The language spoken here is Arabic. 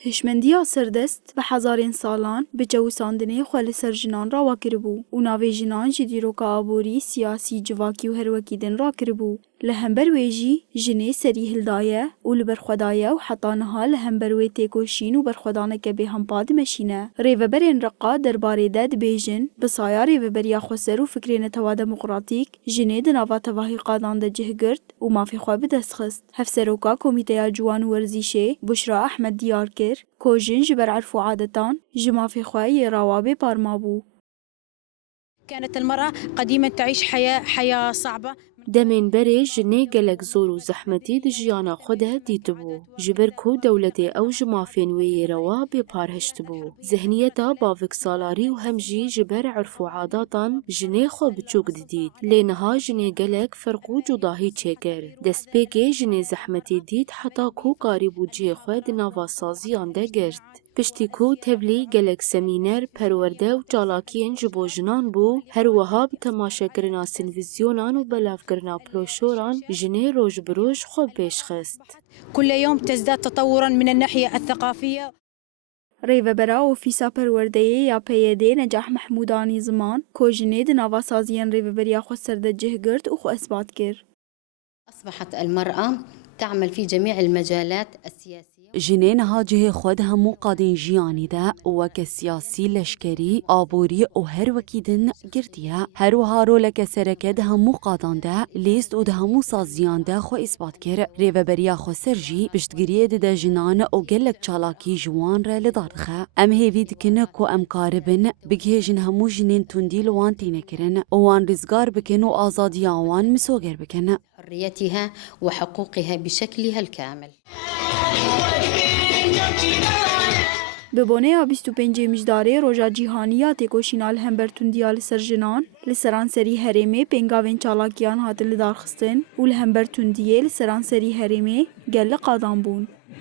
هشمندیا سردست به هزارین سالان به جوساندنی خال سر جنان را واکربو و ناوی جنان جدیروکا آبوری سیاسی جواکی و هروکیدن را کربو. لهمبر ویجی جنه سری هلدایه و لبرخدایه و حتی نها لهمبر وی تیکوشین و برخدانه به هم پاد مشینه. ریوبرین رقا درباره داد بیجن بسایا ریوبریا خسر و فکرین توا دموقراتیک جنه دناوا تواهی قادان ده جهگرد و مافی خواه بدستخست. هفسروکا کمیته جوان ورزیشه بشرا احمد دیار کر کوجن جبر عرف و عادتان جمافي خواهي روابي بارمابو. كانت المرأة قديما تعيش حياة صعبة. دمين بري جنه گلک زور و زحمتی د جیانا خوده دیت بو. جبر کو دولتی او جمافین وی روا بی پارهشت بو. ذهنیتا باوک سالاری و همجی جبر عرف و عاداتان جنه خو بچوک دید. لینها جنه گلک فرقو جداهی چکر. دست پیکه جنه زحمتی دید حتا کو کاری بو جی خود نوا سازیان ده گرد. پشتی کو تبلی گلک سمینر پرورده و چالاکین جبو جنان بو هر وها بتماشا کرنا سنویزیونان و بلاف کرنا پروشوران جنه روش بروش خوب پیش خست. كل يوم تزداد تطورا من الناحية الثقافية. ریوبرا اوفیسا پرورده یا پیده نجاح محمودانی زمان کو جنه دناوا سازیان ریوبریا خو سرده جهگرد و خو اثبات کر. أصبحت المرأة تعمل في جميع المجالات السياسية. جنينها جه خود همو قادين جياني دا وك سياسي لشكري آبوري و هر وكيدن گرديا هر وهارو لك سركد همو قادان دا ليست و ده همو سازيان دا خو إثبات كر ريوبريا خو سرجي بشتگريه دا جنان و گلك چالاكي جوان را لدارخه ام هيوي دكن كو ام كاربن بگهجن همو جنين تنديل وان تينكرن وان رزگار بكن و آزاديا وان مسوگر بكن حريتها وحقوقها بشكلها الكامل. به بونه 25 مجداره روژا جیهانیا تکوشینال همبرتوندیا لسر جنان لسران سری هرمه پنگاوین چالاکیان هات لدارخستن و لهمبرتوندیه لسران سری هرمه گل قادان بون.